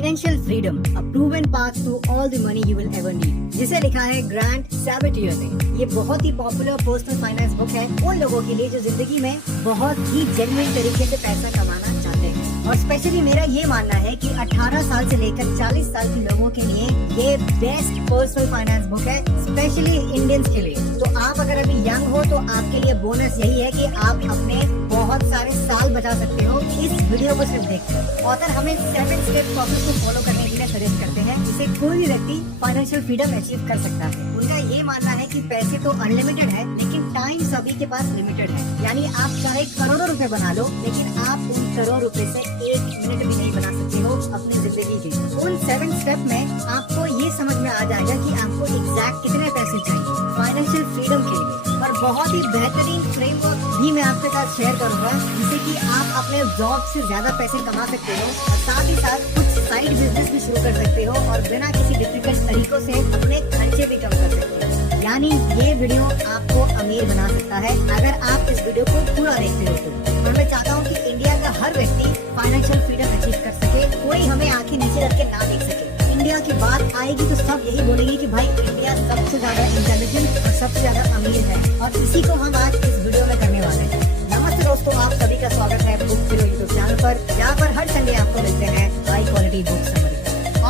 Financial freedom, a proven path to all the money you will ever need, जिसे लिखा है Grant Sabatier ने। ये बहुत ही पॉपुलर पर्सनल फाइनेंस बुक है उन लोगों के लिए जो जिंदगी में बहुत ही जेन्युइन तरीके से पैसा कमाना चाहते हैं। और स्पेशली मेरा ये मानना है कि 18 साल से लेकर 40 साल के लोगों के लिए ये बेस्ट पर्सनल फाइनेंस बुक है, स्पेशली इंडियंस के लिए। तो आप अगर अभी यंग हो तो आपके लिए बोनस यही है कि आप अपने बहुत सारे साल बचा सकते हो इस वीडियो को सिर्फ देखकर। ऑथर हमें 7 स्टेप प्रोसेस को फॉलो करने के लिए सजेस्ट करते हैं जिसे कोई भी व्यक्ति फाइनेंशियल फ्रीडम अचीव कर सकता है। उनका ये मानना है कि पैसे तो अनलिमिटेड है लेकिन टाइम सभी के पास लिमिटेड है। यानी आप चाहे करोड़ों रुपए बना लो लेकिन आप उन करोड़ रुपए से 1 मिनट भी नहीं बना सकते हो अपनी जिंदगी की। उन 7 स्टेप में आपको ये समझ में आ जाएगा कि आपको एग्जैक्ट कितने पैसे चाहिए फाइनेंशियल फ्रीडम के लिए। और बहुत ही बेहतरीन फ्रेमवर्क भी मैं आपके साथ शेयर करूंगा जिससे कि आप अपने जॉब से ज्यादा पैसे कमा सकते हो और साथ ही साथ कुछ साइड बिजनेस भी शुरू कर सकते हो और बिना किसी डिफिकल्ट तरीकों से अपने खर्चे भी कम कर सकते हो। यानी ये वीडियो आपको अमीर बना सकता है अगर आप इस वीडियो को पूरा देखते हो तो। और मैं चाहता हूँ कि इंडिया का हर व्यक्ति फाइनेंशियल फ्रीडम अचीव कर सके, कोई हमें आंखें नीचे रख के ना देख सके। इंडिया की बात आएगी तो सब यही बोलेंगे कि भाई इंडिया सबसे ज्यादा इंटेलिजेंट और सबसे ज्यादा अमीर है, और इसी को हम आज इस वीडियो में करने वाले हैं। नमस्ते दोस्तों, आप सभी का स्वागत है बुक फिलो यूट्यूब चैनल पर, जहाँ पर हर संडे आपको मिलते हैं हाई क्वालिटी बुक समरी।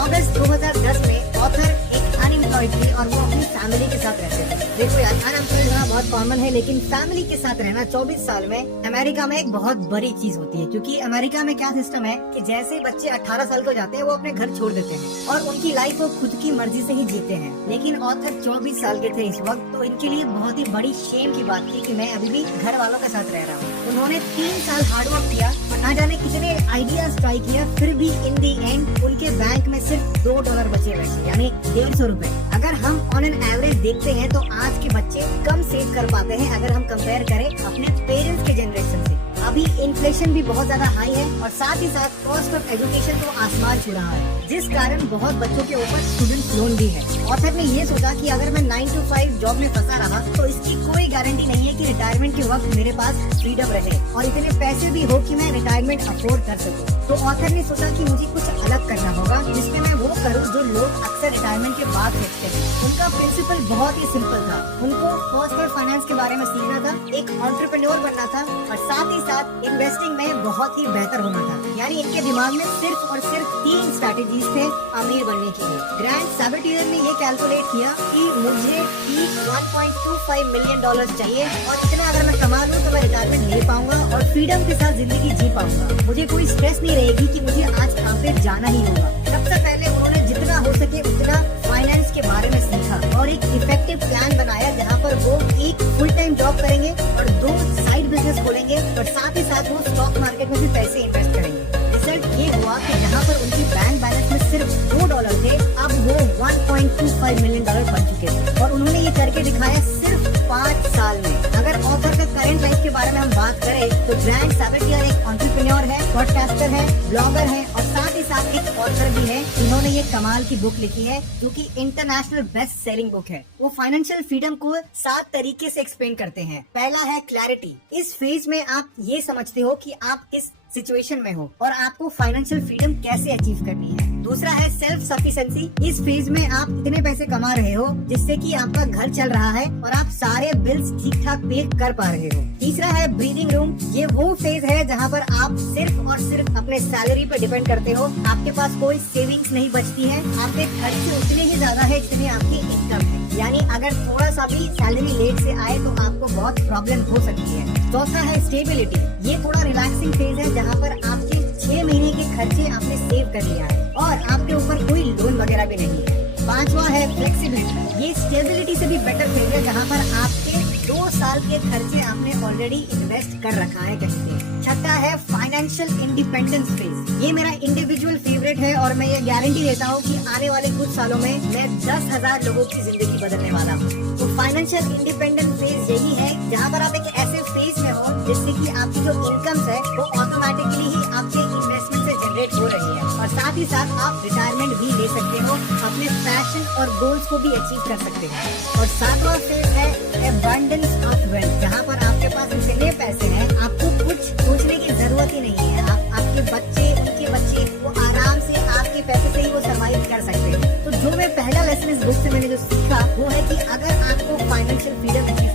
अगस्त 2010 में ऑथर एक अनएम्प्लॉयड थी और वो अपनी फैमिली के साथ रहते थे। देखो यार, अनएम्प्लॉयड होना बहुत कॉमन है लेकिन फैमिली के साथ रहना 24 साल में अमेरिका में एक बहुत बड़ी चीज होती है। क्योंकि अमेरिका में क्या सिस्टम है कि जैसे बच्चे 18 साल को जाते हैं वो अपने घर छोड़ देते हैं और उनकी लाइफ वो खुद की मर्जी से ही जीते हैं। लेकिन ऑथर 24 साल के थे इस वक्त, तो इनके लिए बहुत ही बड़ी शेम की बात थी कि मैं अभी भी घर वालों के साथ रह रहा हूँ। उन्होंने 3 साल हार्डवर्क किया और ना जाने कितने आइडियाज ट्राई किया, फिर भी इन दी एंड उनके बैंक में सिर्फ $2 बचे बैठे, यानी 150 रुपए। अगर हम ऑन एन एवरेज देखते हैं तो आज के बच्चे कम सेव कर पाते हैं अगर हम कंपेयर करें अपने पेरेंट्स के जनरेशन से। अभी इन्फ्लेशन भी बहुत ज्यादा हाई है और साथ ही साथ कॉस्ट ऑफ एजुकेशन तो आसमान छू रहा है, जिस कारण बहुत बच्चों के ऊपर स्टूडेंट लोन भी है। ऑथर ने ये सोचा कि अगर मैं 9 to 5 जॉब में फंसा रहा तो इसकी कोई गारंटी नहीं है कि रिटायरमेंट के वक्त मेरे पास फ्रीडम रहे और इतने पैसे भी हो कि मैं रिटायरमेंट अफोर्ड कर सकूं। तो ऑथर ने सोचा कि मुझे कुछ अलग करना होगा जिसमें मैं वो करूं जो लोग अक्सर रिटायरमेंट के बाद सोचते हैं। उनका प्रिंसिपल बहुत ही सिंपल था, उनको पर्सनल फाइनेंस के बारे में सीखना था, एक एंटरप्रेन्योर बनना था और साथ ही साथ इन्वेस्टिंग में बहुत ही बेहतर होना था। यानी इनके दिमाग में सिर्फ और सिर्फ 3 स्ट्रैटेजीज थे अमीर बनने के लिए। ग्रांट सैबेटियर ने ये कैलकुलेट किया कि मुझे ठीक $1.25 मिलियन चाहिए और इतना अगर मैं कमा लूँ तो मैं रिटायरमेंट ले पाऊंगा और फ्रीडम के साथ जिंदगी जी पाऊंगा। मुझे कोई स्ट्रेस नहीं रहेगी कि मुझे आज काम पे जाना ही होगा। सबसे पहले उन्होंने जितना हो सके उतना फाइनेंस के बारे में सीखा और एक इफेक्टिव प्लान बनाया जहाँ पर वो एक फुल टाइम जॉब करेंगे और 2 साइड बिजनेस खोलेंगे और साथ ही साथ वो स्टॉक मार्केट में भी पैसे इन्वेस्ट करेंगे। रिजल्ट ये हुआ कि जहाँ पर उनकी बैंक बैलेंस में सिर्फ $2 थे, अब वो $1.25 मिलियन बन चुके थे और उन्होंने ये करके दिखाया सिर्फ 5 साल में। अगर ऑथर का करंट लाइफ के बारे में हम बात करें तो ग्रांट सैबेटियर एक एंटरप्रेन्योर है, पॉडकास्टर है, ब्लॉगर है और साथ ही साथ एक ऑथर भी है। इन्होंने ये कमाल की बुक लिखी है जो कि इंटरनेशनल बेस्ट सेलिंग बुक है। वो फाइनेंशियल फ्रीडम को 7 तरीके से एक्सप्लेन करते हैं। पहला है क्लैरिटी। इस फेज में आप ये समझते हो कि आप किस सिचुएशन में हो और आपको फाइनेंशियल फ्रीडम कैसे अचीव करनी है। दूसरा है सेल्फ सफिशिएंसी। इस फेज में आप इतने पैसे कमा रहे हो जिससे कि आपका घर चल रहा है और आप सारे बिल्स ठीक ठाक पे कर पा रहे हो। तीसरा है ब्रीदिंग रूम। ये वो फेज है जहाँ पर आप सिर्फ और सिर्फ अपने सैलरी पे डिपेंड करते हो, आपके पास कोई सेविंग्स नहीं बचती है, आपके खर्चे उतने ही ज्यादा है जितने आपकी इनकम है। यानी अगर थोड़ा सा भी सैलरी लेट से आए तो आपको बहुत प्रॉब्लम हो सकती है। चौथा है स्टेबिलिटी। ये थोड़ा रिलैक्सिंग फेज है जहाँ पर आपके 6 महीने के खर्चे आपने सेव कर लिया है और आपके ऊपर कोई लोन वगैरह भी नहीं है। पांचवा है फ्लेक्सिबिलिटी। ये स्टेबिलिटी से भी बेटर फेज है जहाँ पर आपके 2 साल के खर्चे आपने ऑलरेडी इन्वेस्ट कर रखा है कहीं पे। छठा है फाइनेंशियल इंडिपेंडेंस फेज। ये मेरा इंडिविजुअल फेवरेट है और मैं ये गारंटी देता हूँ कि आने वाले कुछ सालों में मैं 10,000 लोगों की जिंदगी बदलने वाला हूँ। तो फाइनेंशियल इंडिपेंडेंस फेज यही है जहाँ पर आप एक ऐसे फेज में हो जिससे कि आपकी जो इनकम है वो ऑटोमेटिकली ही आपके इन्वेस्टमेंट से जनरेट हो रही है और साथ ही साथ आप रिटायरमेंट भी ले सकते हो, अपने पैशन और गोल्स को भी अचीव कर सकते हो। और 7वां फेज है एबंडेंस ऑफ वेल्थ, जहाँ पर आपके पास इतने पैसे हैं आपको कुछ सोचने की जरूरत ही नहीं है। आपके बच्चे, उनके बच्चे वो आराम से आपके पैसे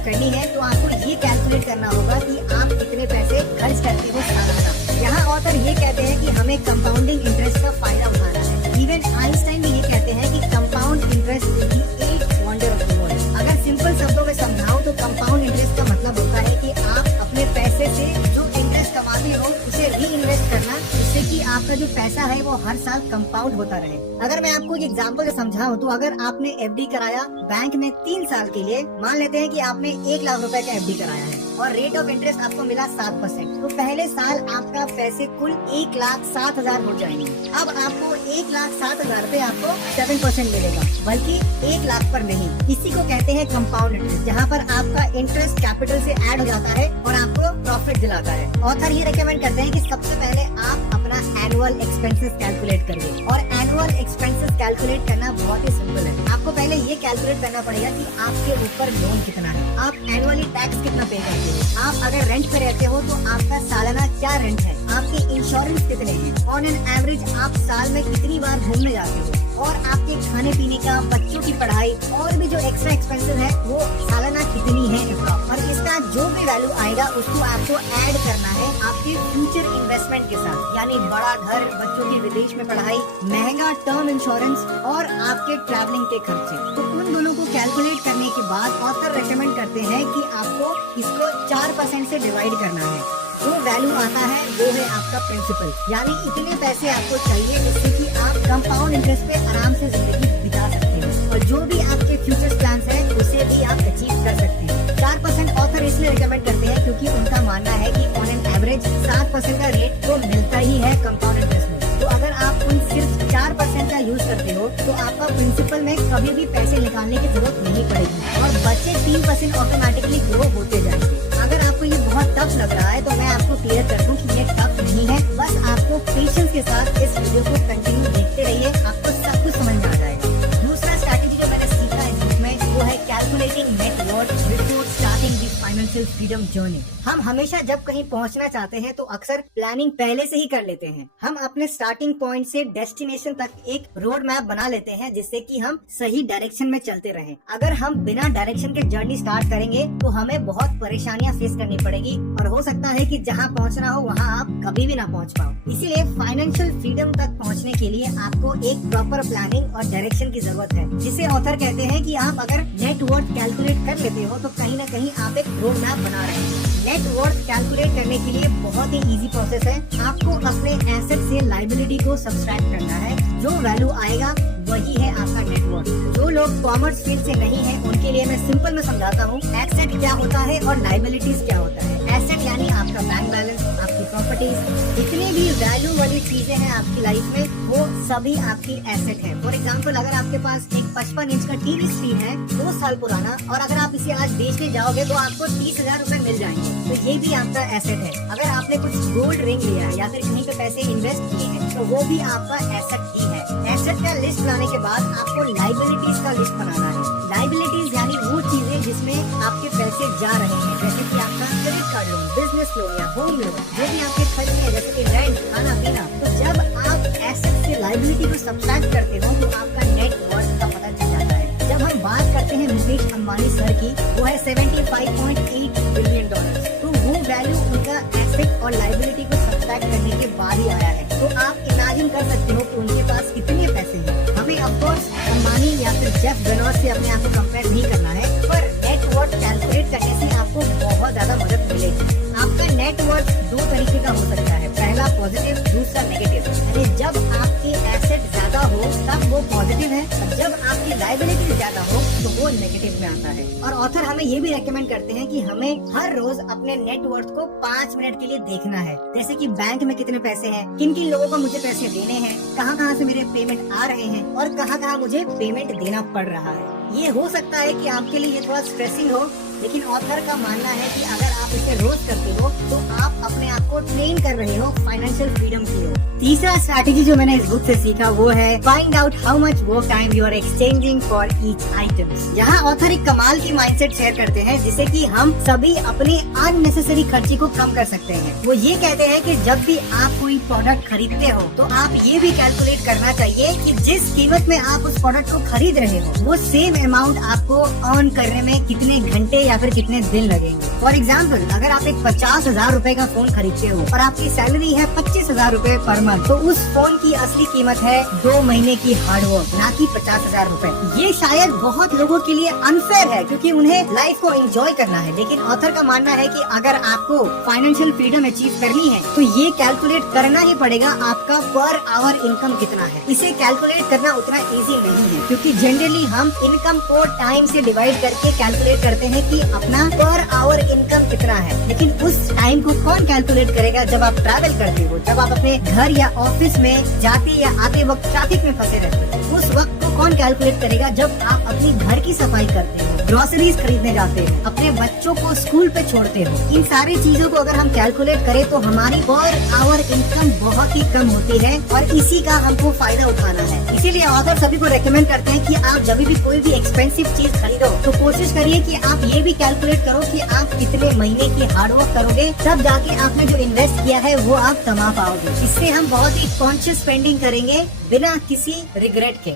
करनी है तो आपको ये कैलकुलेट करना होगा कि आप कितने पैसे खर्च करते हो सालाना। यहाँ ऑथर ये कहते हैं कि हमें कंपाउंडिंग इंटरेस्ट का फायदा उठाना है। इवन आइंस्टाइन भी ये कहते हैं कि compound interest is the eight wonder of the world. अगर सिंपल शब्दों में समझाऊं तो कंपाउंड इंटरेस्ट का मतलब होता है कि आप अपने पैसे से जो इंटरेस्ट कमाते हो उसे री इन्वेस्ट करना, जिससे कि आपका जो पैसा है वो हर साल कंपाउंड होता रहे। अगर मैं आपको एक एग्जांपल से समझाऊं तो अगर आपने एफडी कराया बैंक में 3 साल के लिए, मान लेते हैं कि आपने 1 लाख रुपए का एफडी कराया है और रेट ऑफ इंटरेस्ट आपको मिला 7%, तो पहले साल आपका पैसे कुल 1,07,000 हो जाएंगे। अब आपको 1,07,000 पे आपको 7% मिलेगा, बल्कि 1 लाख पर नहीं। इसी को कहते हैं कंपाउंड इंटरेस्ट, जहाँ पर आपका इंटरेस्ट कैपिटल से ऐड हो जाता है और आपको प्रॉफिट दिलाता है। ऑथर ये रेकमेंड करते हैं कि सबसे पहले आप अपना एनुअल एक्सपेंसेस कैलकुलेट करिए, और एनुअल एक्सपेंसेस कैलकुलेट करना बहुत ही सिंपल है। आपको पहले ये कैलकुलेट करना पड़ेगा कि आपके ऊपर लोन कितना है, आप एनुअली टैक्स कितना पे करते हो, आप अगर रेंट पे रहते हो तो आपका सालाना क्या रेंट है, आपके इंश्योरेंस कितने हैं, ऑन एन एवरेज आप साल में कितनी बार घूमने जाते हो, और आपके खाने पीने का, बच्चों की पढ़ाई और भी जो एक्स्ट्रा एक्सपेंसेस है वो सालाना कितनी है, और इसका जो भी वैल्यू आएगा उसको आपको ऐड करना है आपके फ्यूचर इन्वेस्टमेंट के साथ, यानी बड़ा घर, बच्चों की विदेश में पढ़ाई, महंगा टर्म इंश्योरेंस और आपके ट्रैवलिंग के खर्चे। तो उन दोनों को कैलकुलेट करने के बाद ऑथर रेकमेंड करते हैं कि आपको इसको 4% से डिवाइड करना है। जो वैल्यू आता है वो है आपका प्रिंसिपल, यानी इतने पैसे आपको चाहिए जिससे कि आप कंपाउंड इंटरेस्ट पे आराम से जिंदगी बिता सकते हैं, और जो भी आपके फ्यूचर प्लान है उसे भी आप अचीव कर सकते हैं। 4% ऑथर इसलिए रिकमेंड करते हैं क्योंकि उनका मानना है कि ऑन एन एवरेज 7% का रेट तो मिलता ही है कंपाउंड इंटरेस्ट में। तो अगर आप उन सिर्फ 4% का यूज करते हो तो आपका प्रिंसिपल में कभी भी पैसे निकालने की जरूरत नहीं पड़ेगी, और बचे 3% ऑटोमेटिकली ग्रो होते जाएंगे। अगर आपको ये बहुत टफ लग रहा है तो मैं आपको क्लियर कर दूं कि ये टफ नहीं है, बस आपको पेशेंस के साथ इस वीडियो को कंटिन्यू देखते रहिए, आपको सब कुछ समझ में आ जाएगा। दूसरा स्ट्रैटेजी जो मैंने सीखा इस बुक में वो है calculating net worth before starting the financial freedom journey. हम हमेशा जब कहीं पहुंचना चाहते हैं तो अक्सर प्लानिंग पहले से ही कर लेते हैं। हम अपने स्टार्टिंग पॉइंट से डेस्टिनेशन तक एक रोड मैप बना लेते हैं जिससे कि हम सही डायरेक्शन में चलते रहें। अगर हम बिना डायरेक्शन के जर्नी स्टार्ट करेंगे तो हमें बहुत परेशानियां फेस करनी पड़ेगी, और हो सकता है कि जहां पहुंचना हो वहां आप कभी भी ना पहुंच पाओ। इसीलिए फाइनेंशियल फ्रीडम तक पहुंचने के लिए आपको एक प्रॉपर प्लानिंग और डायरेक्शन की जरूरत है, जिसे ऑथर कहते हैं कि आप अगर नेट वर्थ कैलकुलेट कर लेते हो तो कहीं ना कहीं आप एक रोड मैप बना रहे हैं। नेट वर्थ कैलकुलेट करने के लिए बहुत ही इजी प्रोसेस है। आपको अपने एसेट से लायबिलिटी को सब्सट्रैक्ट करना है, जो वैल्यू आएगा वही है आपका नेट वर्थ। जो लोग कॉमर्स फील्ड से नहीं है उनके लिए मैं सिंपल में समझाता हूँ एसेट क्या होता है और लायबिलिटीज क्या होता है। एसेट यानी आपका बैंक बैलेंस, आपकी प्रॉपर्टीज, जितनी भी वैल्यू वाली चीजें हैं आपकी लाइफ में वो सभी आपकी एसेट है। फॉर एग्जाम्पल अगर आपके पास एक 55 इंच का टीवी स्क्रीन है 2 साल पुराना, और अगर आप इसे आज बेचने जाओगे तो आपको 30,000 रुपए मिल जाएंगे, तो ये भी आपका एसेट है। अगर आपने कुछ गोल्ड रिंग लिया है या फिर कहीं पे पैसे इन्वेस्ट किए हैं तो वो भी आपका एसेट ही है। एसेट का लिस्ट बनाने के बाद आपको लायबिलिटीज का लिस्ट बनाना है। लायबिलिटीज यानी वो चीजें जिसमें आपके पैसे जा रहे हैं, जैसे कि आपका credit card loan, business loan या होम लोन, जो भी आपके खर्च है जैसे कि रेंट, खाना पीना। तो जब आप एसेट से लायबिलिटी को सब्सट्रैक्ट करते हो तो आपका नेट वर्थ का पता चल जाता है। जब हम बात करते हैं मुकेश अंबानी सर की, वो है $75.8 बिलियन, तो वो वैल्यू उनका एसेट और लायबिलिटी को सब्सट्रैक्ट करने के बाद ही आया है। तो आप इमेजिन कर सकते हो कि उनके पास कितने पैसे हैं। हमें ऑफकोर्स अंबानी या फिर जेफ बेजोस से अपने आप को कंपेयर नहीं करना है, पर नेट वर्थ कैलकुलेट करने से आपको बहुत ज्यादा मदद मिलेगी। आपका नेट वर्थ 2 तरीके का हो सकता है, पहला पॉजिटिव, दूसरा नेगेटिव। यानी जब आपकी एसेट ज्यादा हो तब वो पॉजिटिव है, और जब आपकी लायबिलिटी ज्यादा हो तो वो नेगेटिव में आता है। और ऑथर हमें ये भी रेकमेंड करते हैं कि हमें हर रोज अपने नेट वर्थ को 5 मिनट के लिए देखना है, जैसे कि बैंक में कितने पैसे हैं, किन किन लोगों को मुझे पैसे देने हैं, कहाँ कहाँ से मेरे पेमेंट आ रहे हैं और कहाँ कहाँ मुझे पेमेंट देना पड़ रहा है। ये हो सकता है कि आपके लिए ये थोड़ा स्ट्रेसिंग हो, लेकिन ऑथर का मानना है कि अगर आप इसे रोज करते हो तो आप अपने आप को ट्रेन कर रहे हो फाइनेंशियल फ्रीडम की ओर। तीसरा स्ट्रैटेजी जो मैंने इस बुक से सीखा वो है find out how much work time you are exchanging for each items. यहाँ ऑथर एक कमाल की माइंडसेट शेयर करते हैं जिससे कि हम सभी अपने अननेसेसरी खर्ची को कम कर सकते हैं। वो ये कहते हैं कि जब भी आप कोई प्रोडक्ट खरीदते हो तो आप ये भी कैलकुलेट करना चाहिए कि जिस कीमत में आप उस प्रोडक्ट को खरीद रहे हो वो सेम अमाउंट आपको अर्न करने में कितने घंटे या फिर कितने दिन लगेंगे। फॉर एग्जाम्पल, अगर आप एक 50,000 रूपए का फोन खरीदते हो और आपकी सैलरी है 25,000 रूपए पर मंथ, तो उस फोन की असली कीमत है 2 महीने की हार्डवर्क, ना कि 50,000 रूपए। ये शायद बहुत लोगों के लिए अनफेयर है क्योंकि उन्हें लाइफ को एंजॉय करना है, लेकिन ऑथर का मानना है कि अगर आपको फाइनेंशियल फ्रीडम अचीव करनी है तो ये कैलकुलेट करना ही पड़ेगा आपका पर आवर इनकम कितना है। इसे कैलकुलेट करना उतना इजी नहीं है क्योंकि जनरली हम इनकम को टाइम से डिवाइड करके कैलकुलेट करते हैं कि अपना पर आवर इनकम कितना है, लेकिन उस टाइम को कौन कैलकुलेट करेगा जब आप ट्रैवल करते हो, जब आप अपने घर या ऑफिस में जाते या आते वक्त ट्रैफिक में फंसे रहते हो। उस वक्त को कौन कैलकुलेट करेगा जब आप अपनी घर की सफाई करते हो, ग्रोसरीज खरीदने जाते हो, अपने बच्चों को स्कूल पे छोड़ते हो। इन सारी चीजों को अगर हम कैलकुलेट करें तो हमारी पर आवर इनकम बहुत ही कम होती है और इसी का हमको फायदा उठाना है। इसीलिए ऑथर सभी को रेकमेंड करते हैं कि आप जब भी कोई भी एक्सपेंसिव चीज खरीदो तो कोशिश करिए कि आप ये भी कैलकुलेट करो कि आप कितने महीने की हार्डवर्क करोगे, तब जाके आपने जो इन्वेस्ट किया है वो आप कमा पाओगे। इससे हम बहुत ही कॉन्शियस स्पेंडिंग करेंगे बिना किसी रिग्रेट के।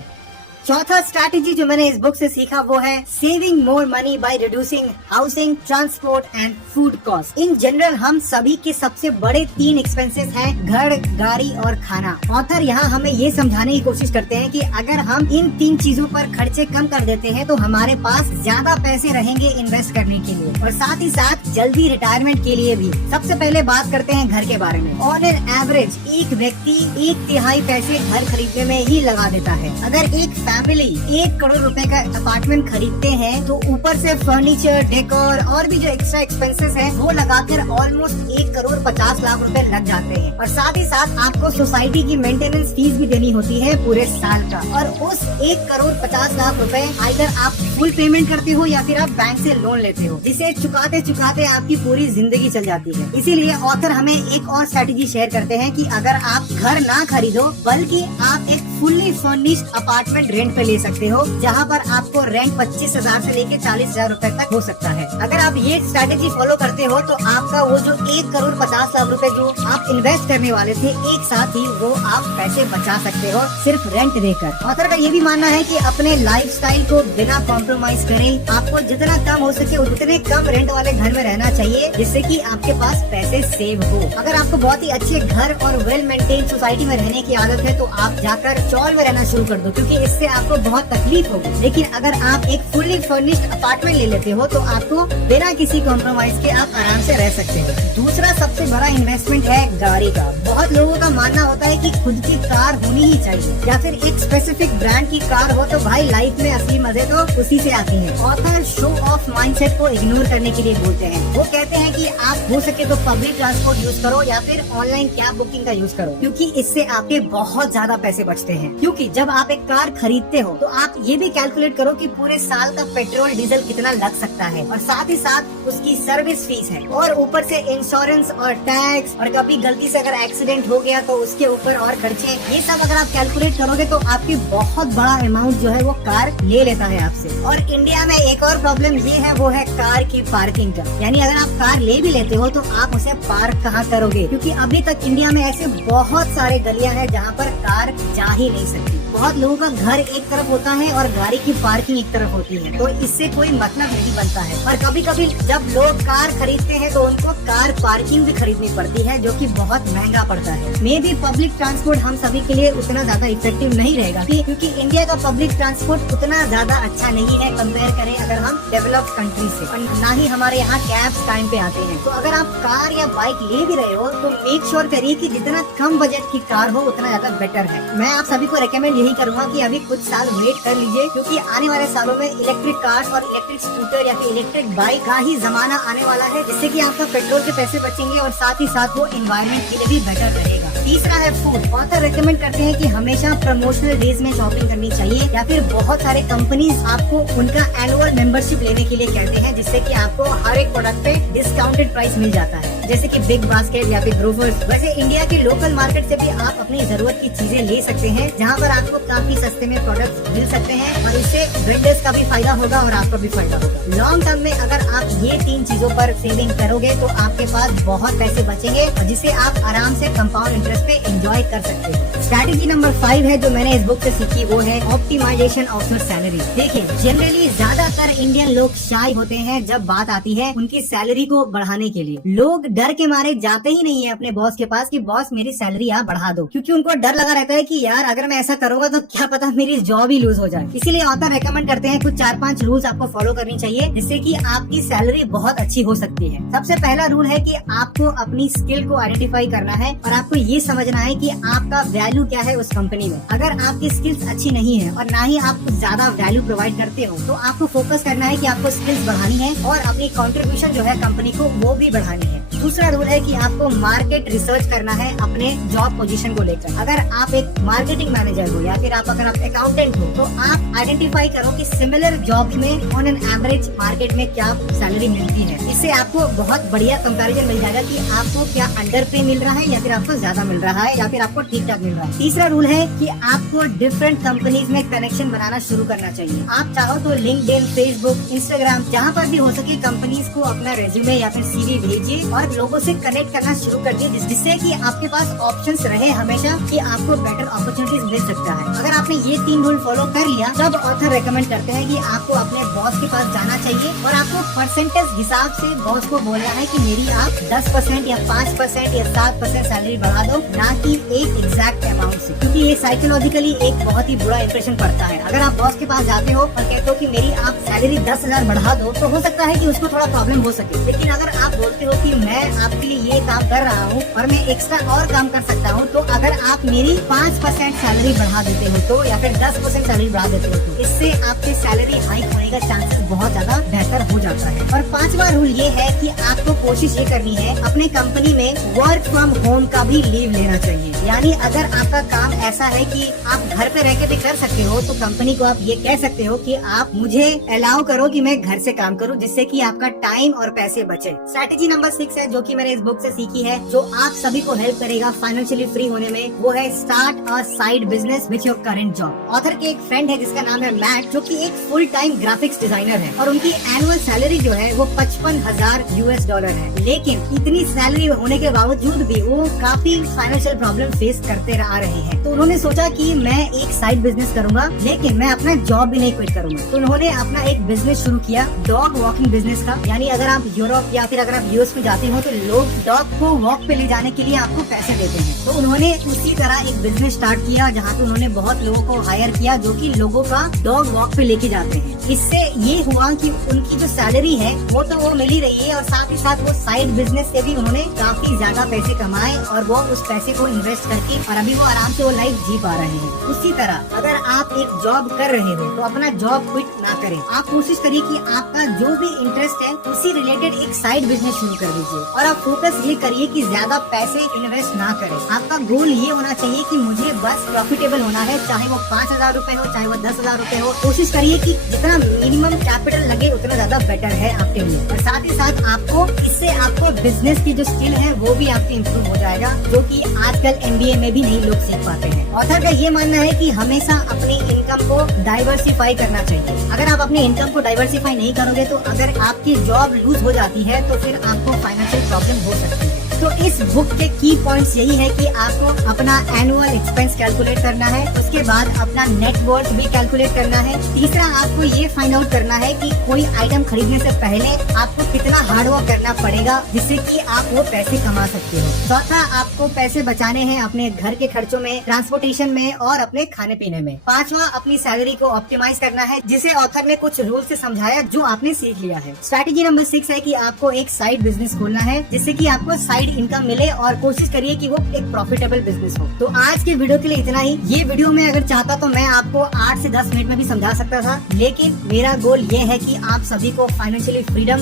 चौथा स्ट्रैटेजी जो मैंने इस बुक से सीखा वो है saving more money by reducing housing, transport and food cost. In general हम सभी के सबसे बड़े 3 एक्सपेंसेस हैं, घर, गाड़ी और खाना। ऑथर यहाँ हमें ये समझाने की कोशिश करते हैं कि अगर हम इन 3 चीजों पर खर्चे कम कर देते हैं तो हमारे पास ज्यादा पैसे रहेंगे इन्वेस्ट करने के लिए और साथ ही साथ जल्दी रिटायरमेंट के लिए भी। सबसे पहले बात करते हैं घर के बारे में। ऑन एन एवरेज एक व्यक्ति 1/3 पैसे घर खरीदने में ही लगा देता है। अगर एक फैमिली 1 करोड़ रुपए का अपार्टमेंट खरीदते हैं तो ऊपर से फर्नीचर, डेकोर और भी जो एक्स्ट्रा एक्सपेंसेस हैं वो लगाकर ऑलमोस्ट 1 करोड़ 50 लाख रुपए लग जाते हैं। और साथ ही साथ आपको सोसाइटी की मेंटेनेंस फीस भी देनी होती है पूरे साल का। और उस 1 करोड़ 50 लाख रुपए आइदर आप फुल पेमेंट करते हो या फिर आप बैंक से लोन लेते हो, जिसे चुकाते चुकाते आपकी पूरी जिंदगी चल जाती है। इसीलिए ऑथर हमें एक और स्ट्रेटेजी शेयर करते हैं कि अगर आप घर ना खरीदो बल्कि आप एक फुल्ली फर्निश्ड अपार्टमेंट रेंट पे ले सकते हो, जहाँ पर आपको रेंट 25,000 से लेके 40,000 रूपए तक हो सकता है। अगर आप ये स्ट्रैटेजी फॉलो करते हो तो आपका वो जो 1 करोड़ 50 लाख रुपए जो आप इन्वेस्ट करने वाले थे एक साथ ही वो आप पैसे बचा सकते हो सिर्फ रेंट देकर। ऑथर का ये भी मानना है कि अपने लाइफस्टाइल को बिना कॉम्प्रोमाइज करे आपको जितना कम हो सके उतने कम रेंट वाले घर में रहना चाहिए, जिससे कि आपके पास पैसे सेव हो। अगर आपको बहुत ही अच्छे घर और वेल मेंटेन सोसाइटी में रहने की आदत है तो आप जाकर चौल में रहना शुरू कर दो, क्योंकि इससे आपको बहुत तकलीफ होगी। लेकिन अगर आप एक फुल्ली फर्निश्ड अपार्टमेंट ले लेते हो तो आपको बिना किसी कॉम्प्रोमाइज के आप आराम से रह सकते हो। दूसरा सबसे बड़ा इन्वेस्टमेंट है गाड़ी का। बहुत लोगों का मानना होता है कि खुद की कार होनी ही चाहिए या फिर एक स्पेसिफिक ब्रांड की कार हो तो भाई लाइफ में असली मजे तो उसी से आती है। ऑथर शो ऑफ माइंडसेट को इग्नोर करने के लिए बोलते हैं। वो कहते हैं कि आप हो सके तो पब्लिक ट्रांसपोर्ट यूज करो या फिर ऑनलाइन कैब बुकिंग का यूज करो, क्योंकि इससे आपके बहुत ज्यादा पैसे बचते हैं। क्योंकि जब आप एक कार खरीदते हो तो आप ये भी कैलकुलेट करो कि पूरे साल का पेट्रोल डीजल कितना लग सकता है और साथ ही साथ उसकी सर्विस फीस है और ऊपर से इंश्योरेंस और टैक्स, और कभी गलती से अगर एक्सीडेंट हो गया तो उसके ऊपर और खर्चे। ये सब अगर आप कैलकुलेट करोगे तो आपकी बहुत बड़ा अमाउंट जो है वो कार ले लेता है आपसे। और इंडिया में एक और प्रॉब्लम ये है, वो है कार की पार्किंग का। यानी अगर आप कार ले भी लेते हो तो आप उसे पार्क कहाँ करोगे, क्योंकि अभी तक इंडिया में ऐसे बहुत सारे गलियां हैं जहाँ पर कार जा ही नहीं सकती। बहुत लोगों का घर एक तरफ होता है और गाड़ी की पार्किंग एक तरफ होती है, तो इससे कोई मतलब नहीं बनता है। और कभी कभी जब लोग कार खरीदते हैं तो उनको कार पार्किंग भी खरीदनी पड़ती है, जो कि बहुत महंगा पड़ता है। मे भी पब्लिक ट्रांसपोर्ट हम सभी के लिए उतना ज्यादा इफेक्टिव नहीं रहेगा, क्योंकि इंडिया का पब्लिक ट्रांसपोर्ट उतना ज्यादा अच्छा नहीं है कंपेयर करें अगर हम डेवलप्ड कंट्री से, और ना ही हमारे यहाँ कैब्स टाइम पे आते हैं। तो अगर आप कार या बाइक ले भी रहे हो तो मेक श्योर करिए कि जितना कम बजट की कार हो उतना ज्यादा बेटर है। मैं आप सभी को रेकमेंड यही करूंगा कि अभी कुछ साल वेट कर लीजिए, क्योंकि आने वाले सालों में इलेक्ट्रिक कार्स और इलेक्ट्रिक स्कूटर या फिर इलेक्ट्रिक बाइक का ही जमाना आने वाला है, जिससे कि आपका पेट्रोल के पैसे बचेंगे और साथ ही साथ वो एनवायरनमेंट के लिए भी बेटर रहेगा। तीसरा है फूड। ऑथर रेकमेंड करते हैं कि हमेशा प्रमोशनल डेज में शॉपिंग करनी चाहिए, या फिर बहुत सारे कंपनीज आपको उनका एनुअल मेंबरशिप लेने के लिए कहते हैं, जिससे कि आपको हर एक प्रोडक्ट पे डिस्काउंटेड प्राइस मिल जाता है। जैसे कि बिग बास्केट या फिर ग्रोवर्स। वैसे इंडिया के लोकल मार्केट से भी आप अपनी जरूरत की चीजें ले सकते हैं, जहाँ पर आपको काफी सस्ते में प्रोडक्ट्स मिल सकते हैं और उससे वेंडर्स का भी फायदा होगा और आपका भी फायदा होगा। लॉन्ग टर्म में अगर आप ये 3 चीजों पर सेविंग करोगे तो आपके पास बहुत पैसे बचेंगे और जिसे आप आराम से कंपाउंड इंटरेस्ट पे एंजॉय कर सकते हैं। स्ट्रैटेजी नंबर 5 है जो मैंने इस बुक से सीखी, वो है ऑप्टिमाइजेशन ऑफ योर सैलरी। देखिए, जनरली ज्यादातर इंडियन लोग शाय होते हैं जब बात आती है उनकी सैलरी को बढ़ाने के लिए। लोग डर के मारे जाते ही नहीं है अपने बॉस के पास कि बॉस मेरी सैलरी आप बढ़ा दो, क्योंकि उनको डर लगा रहता है कि यार अगर मैं ऐसा करूंगा तो क्या पता मेरी जॉब ही लूज हो जाए। इसीलिए ऑथर रेकमेंड करते हैं कुछ 4-5 रूल्स आपको फॉलो करनी चाहिए जिससे कि आपकी सैलरी बहुत अच्छी हो सकती है। सबसे पहला रूल है कि आपको अपनी स्किल को आइडेंटिफाई करना है और आपको ये समझना है कि आपका वैल्यू क्या है उस कंपनी में। अगर आपकी स्किल्स अच्छी नहीं है और ना ही आप ज्यादा वैल्यू प्रोवाइड करते हो तो आपको फोकस करना है कि आपको स्किल्स बढ़ानी है और अपनी कंट्रीब्यूशन जो है कंपनी को वो भी बढ़ानी है। दूसरा रूल है कि आपको मार्केट रिसर्च करना है अपने जॉब पोजीशन को लेकर। अगर आप एक मार्केटिंग मैनेजर हो या फिर अगर आप अकाउंटेंट हो तो आप आइडेंटिफाई करो कि सिमिलर जॉब में ऑन एन एवरेज मार्केट में क्या सैलरी मिलती है। इससे आपको बहुत बढ़िया कंपैरिजन मिल जाएगा कि आपको क्या अंडर पे मिल रहा है या फिर आपको ज्यादा मिल रहा है या फिर आपको ठीक ठाक मिल रहा है। तीसरा रूल है कि आपको डिफरेंट कंपनीज में कनेक्शन बनाना शुरू करना चाहिए। आप चाहो तो लिंक्डइन, फेसबुक, इंस्टाग्राम, जहाँ पर भी हो सके कंपनीज को अपना रेज्यूमे या फिर सीवी भेजिए और लोगों से कनेक्ट करना शुरू कर दिए, जिससे कि आपके पास ऑप्शंस रहे हमेशा कि आपको बेटर अपॉर्चुनिटीज मिल सकता है। अगर आपने ये 3 रूल फॉलो कर लिया तब ऑथर रेकमेंड करते हैं कि आपको अपने बॉस के पास जाना चाहिए और आपको परसेंटेज हिसाब से बॉस को बोलना है कि मेरी आप 10% या 5% या 7% सैलरी बढ़ा दो, ना कि एक एग्जैक्ट अमाउंट से, क्योंकि ये साइकोलॉजिकली एक बहुत ही बुरा इंप्रेशन पड़ता है। अगर आप बॉस के पास जाते हो और कहते हो कि मेरी आप सैलरी 10,000 बढ़ा दो तो हो सकता है कि उसको थोड़ा प्रॉब्लम हो सके, लेकिन अगर आप बोलते हो कि मैं आपके लिए ये काम कर रहा हूँ और मैं एक्स्ट्रा और काम कर सकता हूँ, तो अगर आप मेरी 5% सैलरी बढ़ा देते हो तो या फिर 10% सैलरी बढ़ा देते हो तो इससे आपके सैलरी हाइक होने का चांसेस बहुत ज्यादा बेहतर हो जाता है। और 5वां रूल ये है कि आपको कोशिश ये करनी है अपने कंपनी में वर्क फ्रॉम होम का भी लीव लेना चाहिए। यानी अगर आपका काम ऐसा है कि आप घर पे रह के भी कर सकते हो तो कंपनी को आप ये कह सकते हो कि आप मुझे अलाउ करो कि मैं घर से काम करूं, जिससे कि आपका टाइम और पैसे बचे। स्ट्रैटेजी नंबर 6 है जो कि मैंने इस बुक से सीखी है, जो आप सभी को हेल्प करेगा फाइनेंशियली फ्री होने में, वो है start a side business with your current job. Author के एक फ्रेंड है जिसका नाम है मैट, जो कि एक फुल टाइम ग्राफिक्स डिजाइनर है और उनकी एनुअल सैलरी जो है वो $55,000 है। लेकिन इतनी सैलरी होने के बावजूद भी वो काफी फाइनेंशियल प्रॉब्लम फेस करते आ रहे हैं। तो उन्होंने सोचा कि मैं एक साइड बिजनेस करूंगा लेकिन मैं अपना जॉब भी नहीं क्विट करूंगा। तो उन्होंने अपना एक बिजनेस शुरू किया, डॉग वॉकिंग बिजनेस का। यानी अगर आप यूरोप या फिर अगर आप यूएस में जाते हो तो लोग डॉग को वॉक पे ले जाने के लिए आपको पैसे देते हैं। तो उन्होंने उसी तरह एक बिजनेस स्टार्ट किया जहाँ पे उन्होंने बहुत लोगों को हायर किया जो कि लोगों का डॉग वॉक पे लेके जाते हैं। इससे ये हुआ कि उनकी जो सैलरी है वो तो वो मिल ही रही है और साथ ही साथ वो साइड बिजनेस से भी उन्होंने काफी ज्यादा पैसे कमाए और वो उस पैसे को इन्वेस्ट करके और अभी वो आराम से वो लाइफ जी पा रहे हैं। उसी तरह अगर आप एक जॉब कर रहे हो तो अपना जॉब क्विट ना करें। आप कोशिश करिए कि आपका जो भी इंटरेस्ट है उसी रिलेटेड एक साइड बिजनेस शुरू कर दीजिए और आप फोकस ये करिए कि ज्यादा पैसे इन्वेस्ट ना करें। आपका गोल ये होना चाहिए कि मुझे बस प्रॉफिटेबल होना है, चाहे वो 5,000 रुपए हो चाहे वो 10,000 रुपए हो। कोशिश करिए कि जितना मिनिमम कैपिटल लगे उतना ज्यादा बेटर है आपके लिए। और साथ ही साथ आपको इससे आपको बिजनेस की जो स्किल है वो भी आपकी इम्प्रूव हो जाएगा, जो कि आजकल MBA में भी नहीं लोग सीख पाते हैं। ऑथर का ये मानना है कि हमेशा अपनी इनकम को डाइवर्सिफाई करना चाहिए। अगर आप अपनी इनकम को डाइवर्सिफाई नहीं करोगे तो अगर आपकी जॉब लूज हो जाती है तो फिर आपको फाइनेंशियल प्रॉब्लम हो सकती है। तो इस बुक के की पॉइंट्स यही है कि आपको अपना एनुअल एक्सपेंस कैलकुलेट करना है, उसके बाद अपना नेट वर्थ भी कैलकुलेट करना है। तीसरा, आपको ये फाइंड आउट करना है कि कोई आइटम खरीदने से पहले आपको कितना हार्डवर्क करना पड़ेगा जिससे कि आप वो पैसे कमा सकते हो। चौथा, आपको पैसे बचाने हैं अपने घर के खर्चों में, ट्रांसपोर्टेशन में और अपने खाने पीने में। पांचवा, अपनी सैलरी को ऑप्टिमाइज करना है, जिसे ऑथर ने कुछ रूल से समझाया जो आपने सीख लिया है। स्ट्रैटेजी नंबर 6 है कि आपको एक साइड बिजनेस खोलना है जिससे कि आपको साइड इनकम मिले और कोशिश करिए कि वो एक प्रॉफिटेबल बिजनेस हो। तो आज के वीडियो के लिए इतना ही। ये वीडियो में अगर चाहता तो मैं आपको 8 से 10 मिनट में भी समझा सकता था, लेकिन मेरा गोल ये है कि आप सभी को फाइनेंशियली फ्रीडम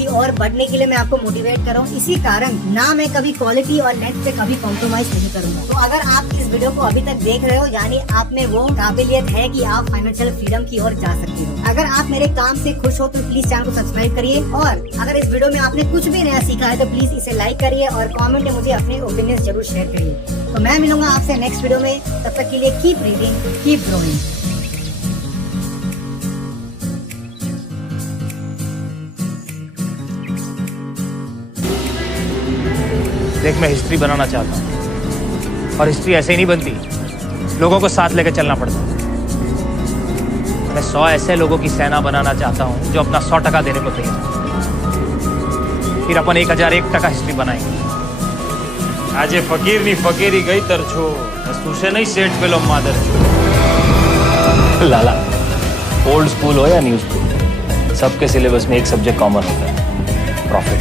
की ओर बढ़ने के लिए मैं आपको मोटिवेट कर रहा हूँ। इसी कारण ना मैं कभी क्वालिटी और लेंथ पे कभी कॉम्प्रोमाइज नहीं करूंगा। तो अगर आप इस वीडियो को अभी तक देख रहे हो, यानी आप में वो काबिलियत है कि आप फाइनेंशियल फ्रीडम की ओर जा सकते हो। अगर आप मेरे काम से खुश हो तो प्लीज चैनल को सब्सक्राइब करिए, और अगर इस वीडियो में आपने कुछ भी नया सीखा है तो प्लीज इसे लाइक करिए और कमेंट में मुझे अपने ओपिनियन जरूर शेयर करिए। तो मैं मिलूंगा आपसे नेक्स्ट वीडियो में, तब तक के लिए कीप रीडिंग, कीप ग्रोइंग। देख, मैं हिस्ट्री बनाना चाहता हूँ, और हिस्ट्री ऐसे ही नहीं बनती, लोगों को साथ लेकर चलना पड़ता है। मैं 100 ऐसे लोगों की सेना बनाना चाहता हूँ जो अपना 100% देने को तैयार है। फिर अपन 1001% हिस्ट्री बनाएंगे। આજે ફકીરની ફકીરી ગઈ તરછો, સુશે નહીં સેટ પેલો માદર છો। लाला, ओल्ड स्कूल हो या न्यू स्कूल, सबके सिलेबस में एक सब्जेक्ट कॉमन होता है, प्रॉफिट,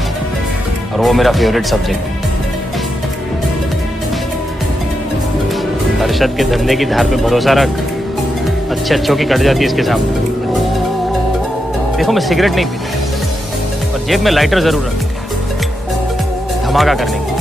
और वो मेरा फेवरेट सब्जेक्ट है। अरशद के धंधे की धार पे भरोसा रख, अच्छे अच्छों की कट जाती है इसके सामने। देखो, मैं सिगरेट नहीं पीता, और जेब में लाइटर जरूर रखता हूँ धमाका करने की।